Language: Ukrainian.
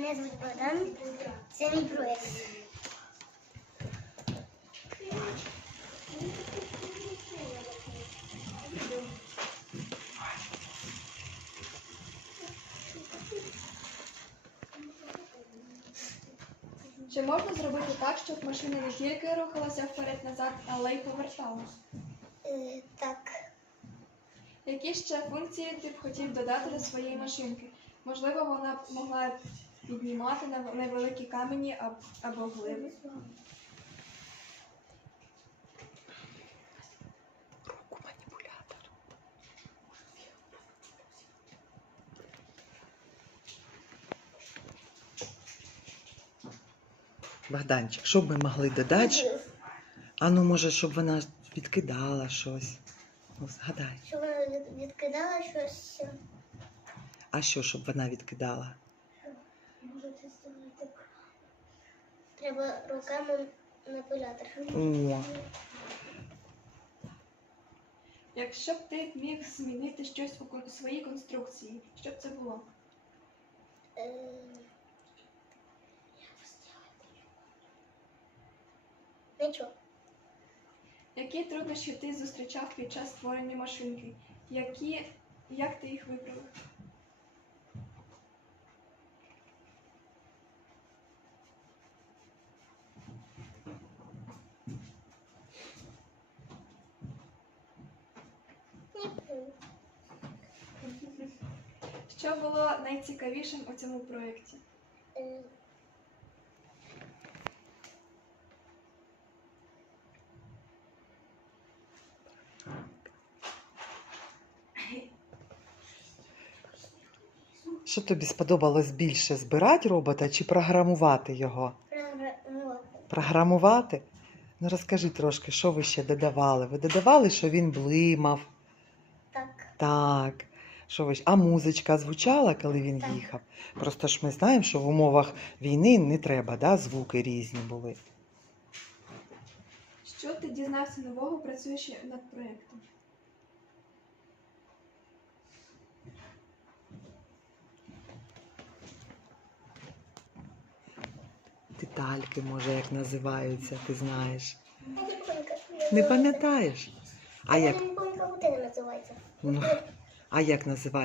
Мене звуть Богдан. Це мій проєкт. Чи можна зробити так, щоб машина не тільки рухалася вперед-назад, але й поверталась? Так. Які ще функції ти б хотів додати до своєї машинки? Можливо, вона б могла піднімати невеликі камені або глиби? Руку маніпулятор. Богданчик, що б ми могли додати? А ну, може, щоб вона відкидала щось. Ну, згадай. Щоб вона відкидала щось. А що, щоб вона відкидала? Може це зробити. Треба руками маніпулятор. О, Якщо б ти міг змінити щось у своїй конструкції, що б це було? Нічого. Які труднощі ти зустрічав під час створення машинки? Як ти їх виправив? Що було найцікавішим у цьому проєкті? що тобі сподобалось більше, збирати робота чи програмувати його? Програмувати? Ну розкажи трошки, що ви ще додавали? Ви додавали, що він блимав? Так. Так. Що ви... А музичка звучала, коли він Так. їхав? Просто ж ми знаємо, що в умовах війни не треба, да? Звуки різні були. Що ти дізнався нового, працюючи над проєктом? Детальки, може, як називаються, ти знаєш. Я Не пам'ятаєш? А як? не пам'ятаю, як вони називаються. Ну, а як називається?